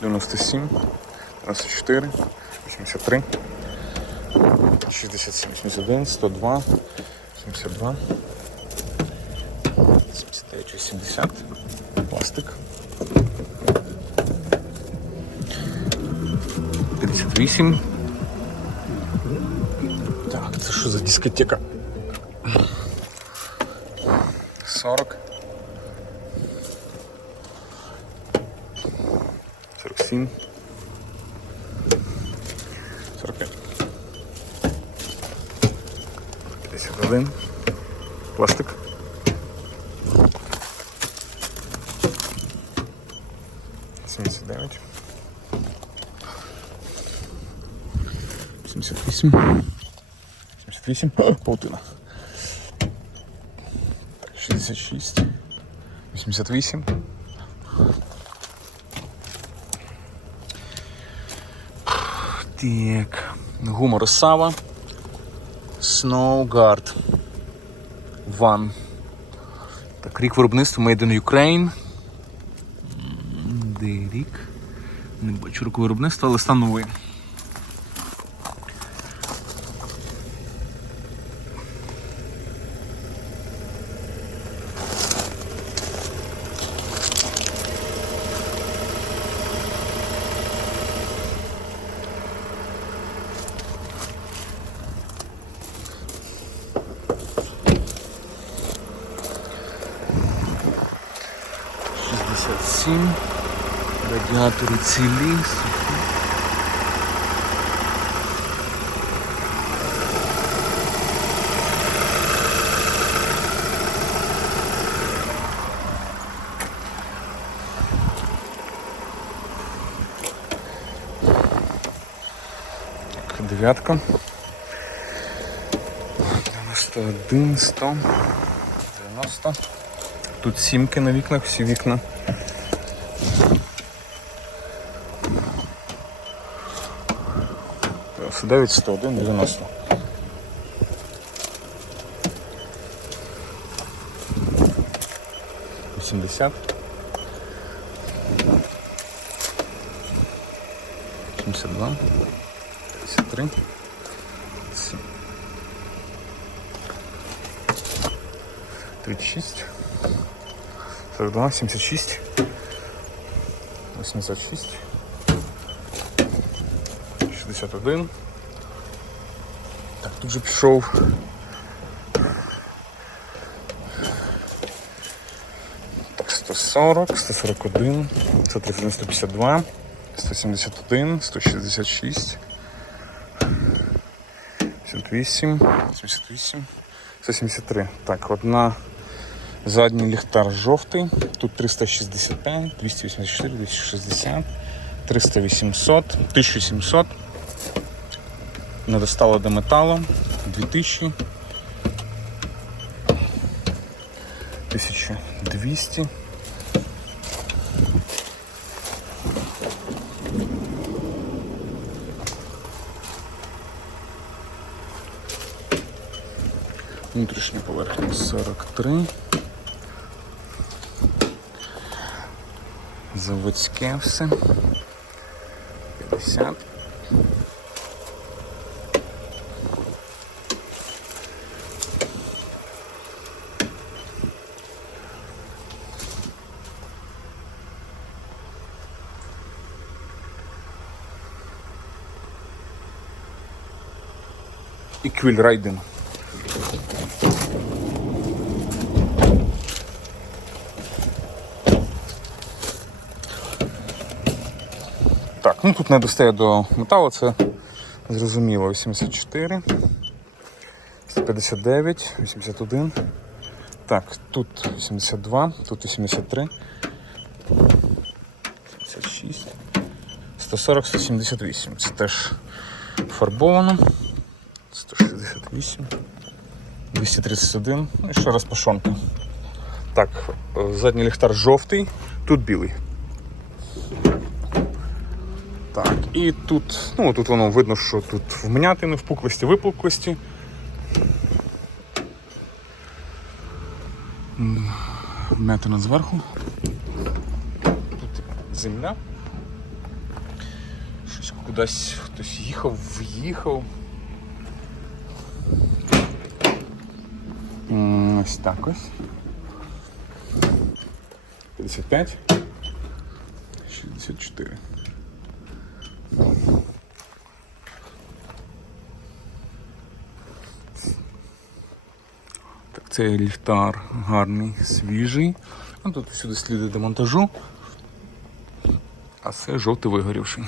97, 94, 83, 67, 81, 102, 72, 79, 80, пластик. 38. Так, це що за дискотека? 40. 47. 45. 51. Пластик. 79. 78. 78. О, Паутина. Так, 66. 88. Так. Гумор Сава. Snowguard One. Так, рік виробництва Made in Ukraine. Де рік? Не бачу року виробництва, але стан новий. Шістдесят сім. Радіатори цілі. сухі. Дев'ятка. 91, 100, 90. Тут сімки на вікнах, всі вікна. Плюс 9, 101, 90. Вісімдесят. Сімдесят два. П'ятдесят три. Сім. Тридцять шість. 42, 76, 86, 61. Так, тут же пішов. Так, 140, 141, 131, 152, 171, 166, 78, 78, 173. Так, одна Задній ліхтар жовтий. Тут 365, 284, 260, 300, 800, 1700. Не достало до металу. 2000. 1200. Внутрішня поверхня 43. Заводське все. 50. І квільрайдинг. Так, ну тут не достає до металу, це зрозуміло. 84, 159, 81. Так, тут 82, тут 83, 76, 140, 178. Це теж фарбовано. 168, 231. Ну і ще раз пашонка. Так, е, задній ліхтар жовтий, тут білий. Так, і тут, ну тут воно видно, що тут вм'ятини, впуклості, випуклості. Вм'ятина зверху. Тут земля. Щось кудись хтось їхав, в'їхав. Ось так ось. 55. 64. Так, це ліхтар гарний, свіжий. А тут сюди сліди демонтажу. А це жовтий вигорівший.